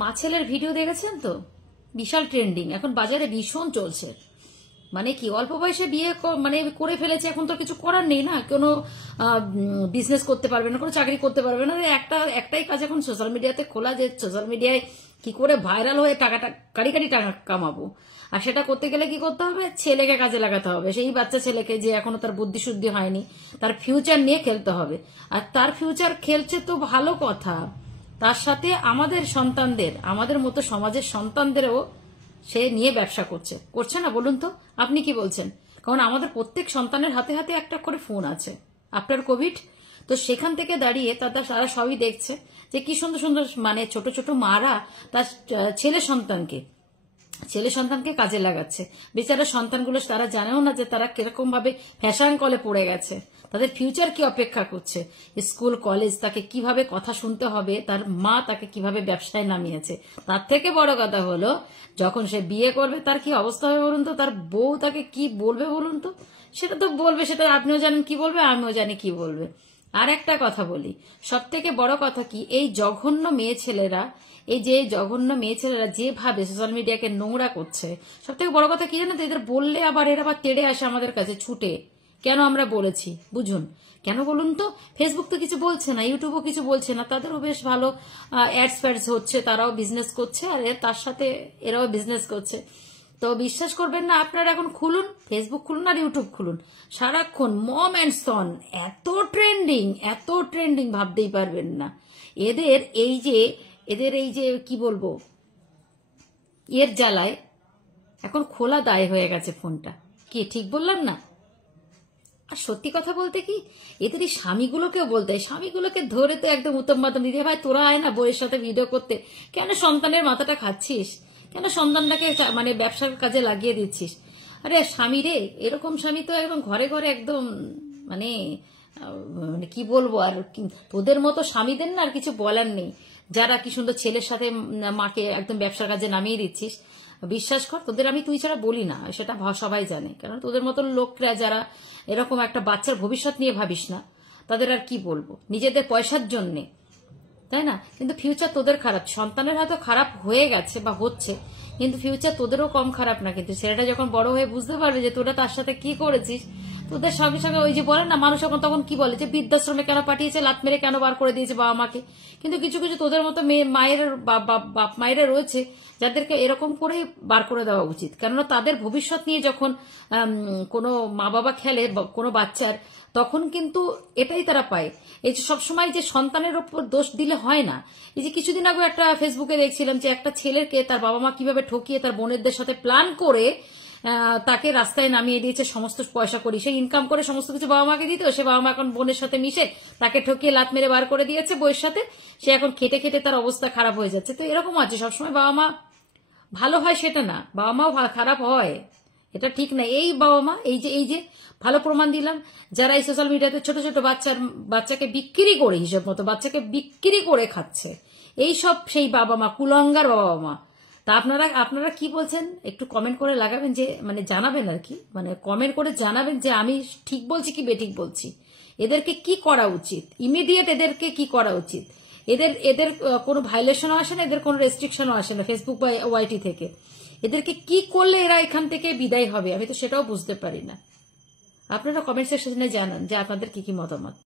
মা ছেলের ভিডিও দেখেছেন তো? বিশাল ট্রেন্ডিং, এখন বাজারে ভীষণ চলছে। মানে কি অল্প বয়সে বিয়ে মানে করে ফেলেছে, এখন তো কিছু করার নেই না, কোনো বিজনেস করতে পারবে না, কোনো চাকরি করতে পারবে না। একটাই কাজ এখন সোশ্যাল মিডিয়াতে খোলা, যে সোশ্যাল মিডিয়ায় কি করে ভাইরাল হয়ে টাকাটা কারি টাকা কামাবো। আর সেটা করতে গেলে কি করতে হবে? ছেলেকে কাজে লাগাতে হবে, সেই বাচ্চা ছেলেকে যে এখনো তার বুদ্ধি শুদ্ধি হয়নি, তার ফিউচার নিয়ে খেলতে হবে। আর তার ফিউচার খেলছে তো ভালো কথা, তার সাথে আমাদের সন্তানদের, আমাদের মতো সমাজের সন্তানদেরও সে নিয়ে ব্যবসা করছে না? বলুন তো, আপনি কি বলছেন? কারণ আমাদের প্রত্যেক সন্তানের হাতে হাতে একটা করে ফোন আছে আফটার কোভিড। তো সেখান থেকে দাঁড়িয়ে তারা সবই দেখছে যে কি সুন্দর সুন্দর মানে ছোট ছোট মারা তার ছেলে সন্তানকে কাজে লাগাচ্ছে। বেচারা সন্তানগুলো তারা জানেও না যে তারা কিরকম ভাবে ফ্যাশন কলে পড়ে গেছে, তাদের ফিউচার কি অপেক্ষা করছে, স্কুল কলেজ তাকে কিভাবে কথা শুনতে হবে, তার মা তাকে কিভাবে ব্যবসায় নামিয়েছে। তার থেকে বড় কথা হলো যখন সে বিয়ে করবে তার কি অবস্থা হবে বলুন তো, তার বউ তাকে কি বলবে বলুন তো। সেটা তো বলবে, সেটা আপনিও জানেন কি বলবে, আমিও জানি কি বলবে। আর একটা কথা বলি, সব থেকে বড় কথা কি, এই জঘন্য মেয়ে ছেলেরা যেভাবে সোশ্যাল মিডিয়াকে নোংরা করছে, সব থেকে বড় কথা কি জানো তো, এদের বললে আবার এরা আবার তেড়ে আসে আমাদের কাছে ছুটে। কেন আমরা বলেছি বুঝুন, কেন বলুন তো? ফেসবুক তো কিছু বলছে না, ইউটিউবও কিছু বলছে না, তাদেরও বেশ ভালো অ্যাডস ফ্যাডস হচ্ছে, তারাও বিজনেস করছে, আর তার সাথে এরাও বিজনেস করছে। তো বিশ্বাস করবেন না, আপনারা এখন খুলুন, ফেসবুক খুলুন আর ইউটিউব খুলুন, সারাক্ষণ মম অ্যান্ড সন, এত ট্রেন্ডিং ভাবতেই পারবেন না। এদের এই যে কি বলবো, এর জ্বালায় এখন খোলা দায় হয়ে গেছে ফোনটা। কি ঠিক বললাম না? আর সত্যি কথা বলতে কি, এদের এই স্বামীগুলোকেও বলতে হয়, স্বামীগুলোকে ধরে তো একদম উত্তম মাধ্যম দিতে, ভাই তোরা আয় না বইয়ের সাথে ভিডিও করতে, কেন সন্তানের মাথাটা খাচ্ছিস, কেন সন্তানটাকে মানে ব্যবসার কাজে লাগিয়ে দিচ্ছিস? আরে স্বামী রে, এরকম স্বামী তো একদম ঘরে ঘরে একদম মানে মানে কি বলবো, আর তোদের মতো স্বামীদের না আর কিছু বলার নেই, যারা কি সুন্দর ছেলের সাথে মাকে একদম ব্যবসার কাজে নামিয়ে দিচ্ছিস। বিশ্বাস কর, তোদের আমি তুই ছাড়া বলি না, সেটা সবাই জানে, কারণ তোদের মতো লোকরা যারা এরকম একটা বাচ্চার ভবিষ্যৎ নিয়ে ভাবিস না, তাদের আর কি বলবো, নিজেদের পয়সার জন্যে, তাই না? কিন্তু ফিউচার তোদের খারাপ, সন্তানের হয়তো খারাপ হয়ে গেছে বা হচ্ছে, কিন্তু ফিউচার তোদেরও কম খারাপ না। কিন্তু ছেলেটা যখন বড় হয়ে বুঝতে পারবে যে তোরা তার সাথে কি করেছিস, তোদের সঙ্গে সঙ্গে ওই যে বলে না মানুষ এখন তখন কি বলে যে বৃদ্ধাশ্রমে কেন পাঠিয়েছে, লাত মেরে কেন বার করে দিয়েছে বাবা মাকে। কিন্তু কিছু কিছু তোদের মতো বাপ মায়েরা রয়েছে যাদেরকে এরকম করে বার করে দেওয়া উচিত, কেননা তাদের ভবিষ্যৎ নিয়ে যখন কোনো মা বাবা খেলে কোনো বাচ্চার, তখন কিন্তু এটাই তারা পায়। এই যে সবসময় যে সন্তানের ওপর দোষ দিলে হয় না। এই যে কিছুদিন আগে একটা ফেসবুকে দেখছিলাম যে একটা ছেলেকে তার বাবা মা কিভাবে ঠকিয়ে তার বোনেরদের সাথে প্ল্যান করে তাকে রাস্তায় নামিয়ে দিয়েছে, সমস্ত পয়সা করি সে ইনকাম করে সমস্ত কিছু বাবা মাকে দিত, সে বাবা মা এখন বোনের সাথে মিশে তাকে ঠকিয়ে লাত মেরে বার করে দিয়েছে বইয়ের সাথে, সে এখন খেটে খেটে তার অবস্থা খারাপ হয়ে যাচ্ছে। তো এরকম আছে, সবসময় বাবা মা ভালো হয় সেটা না, বাবা মাও খারাপ হয়, এটা ঠিক না। এই বাবা মা এই যে ভালো প্রমাণ দিলাম, যারা এই সোশ্যাল মিডিয়াতে ছোট ছোট বাচ্চাকে বিক্রি করে, হিসেব মতো বাচ্চাকে বিক্রি করে খাচ্ছে, এই সব সেই বাবা মা, কুলঙ্গার বাবা মা। তা আপনারা কি বলছেন একটু কমেন্ট করে লাগাবেন, যে মানে জানাবেন আর কি, মানে কমেন্ট করে জানাবেন যে আমি ঠিক বলছি কি বেঠিক বলছি, এদেরকে কি করা উচিত, ইমিডিয়েট এদেরকে কি করা উচিত। এদের কোনো ভাইলেশনও আসে না, এদের কোনো রেস্ট্রিকশনও আসে না ফেসবুক বা ওয়াইটি থেকে। এদেরকে কি করলে এরা এখান থেকে বিদায় হবে, আমি তো সেটাও বুঝতে পারি না। আপনারা কমেন্ট সেকশনে জানান যে আপনাদের কি মতামত।